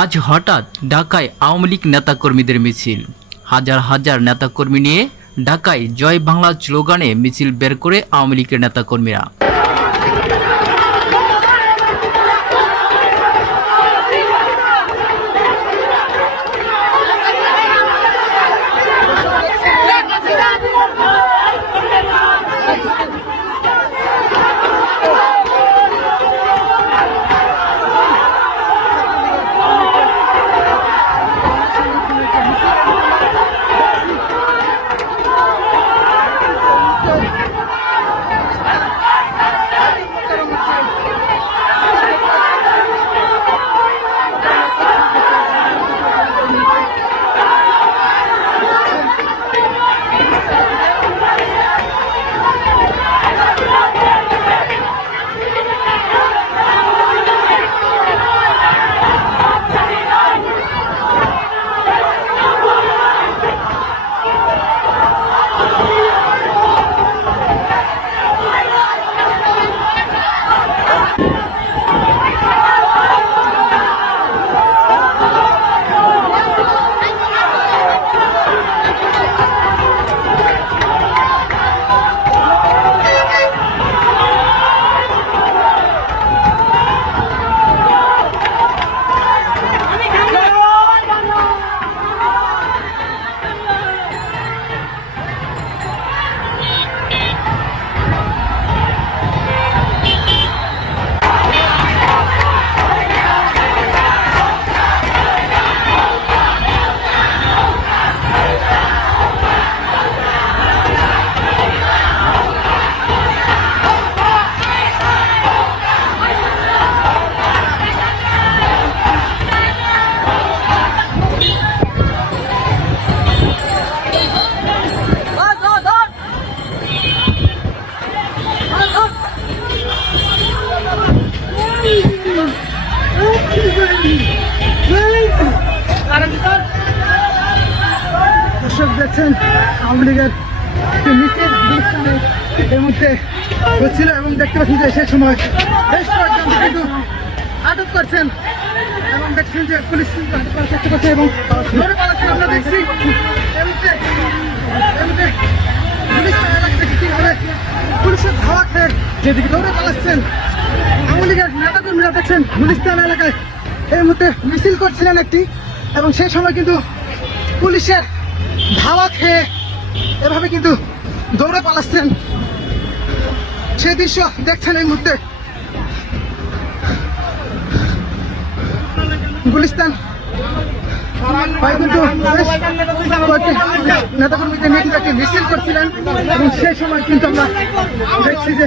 আজ হঠাৎ ঢাকায় আওয়ামী লীগ নেতাকর্মীদের মিছিল। হাজার হাজার নেতাকর্মী নিয়ে ঢাকায় জয় বাংলা স্লোগানে মিছিল বের করে আওয়ামী লীগের নেতাকর্মীরা। দর্শক দেখছেন আওয়ামী লীগের মিছিল এর মধ্যে হচ্ছিল এবং দেখতে পাচ্ছেন যে সে সময় বেশ কয়েকজন কিন্তু আটক করছেন এবং দেখছেন যে পুলিশ আটক করার চেষ্টা করছে এবং ধরে পালাচ্ছেন। আমরা দেখছি এর মধ্যে পুলিশ এলাকা থেকে কিভাবে পুলিশের ধাওয়া খেয়ে যেদিকে দৌড়ে পালাচ্ছেন আওয়ামী লীগের নেতাকর্মীরা দেখছেন গুলিস্তান এলাকায় এই মুহূর্তে মিছিল করছিলেন একটি, এবং সেই সময় কিন্তু পুলিশের ধাওয়া খেয়ে এভাবে কিন্তু দৌড়ে পালাচ্ছেন। সেই দৃশ্য দেখছেন এই মুহূর্তে। গুলিস্তান কিন্তু নেতাকর্মীদের নিয়ে কিন্তু একটি মিছিল করছিলেন এবং সেই সময় কিন্তু আমরা দেখছি যে